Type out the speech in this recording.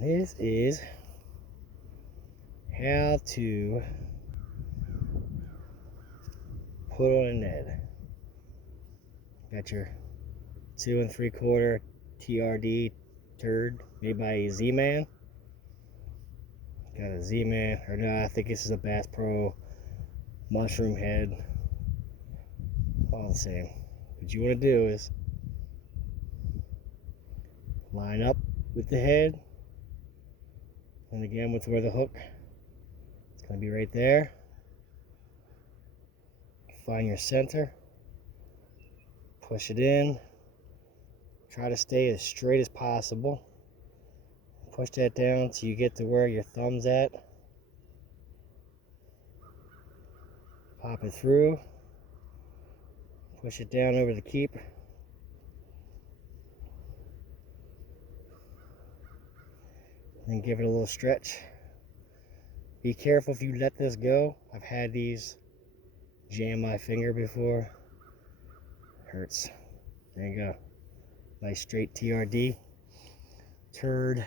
This is how to put on a Ned. Got your 2 3/4 TRD turd made by a Z-Man. Got a Z-Man, or no, I think this is a Bass Pro mushroom head. All the same. What you want to do is line up with the head, and again with where the hook, it's going to be right there. Find your center, push it in, try to stay as straight as possible. Push that down until you get to where your thumb's at. Pop it through, push it down over the keep. Then give it a little stretch. Be careful if you let this go. I've had these jam my finger before. Hurts. There you go. Nice straight TRD. Turd.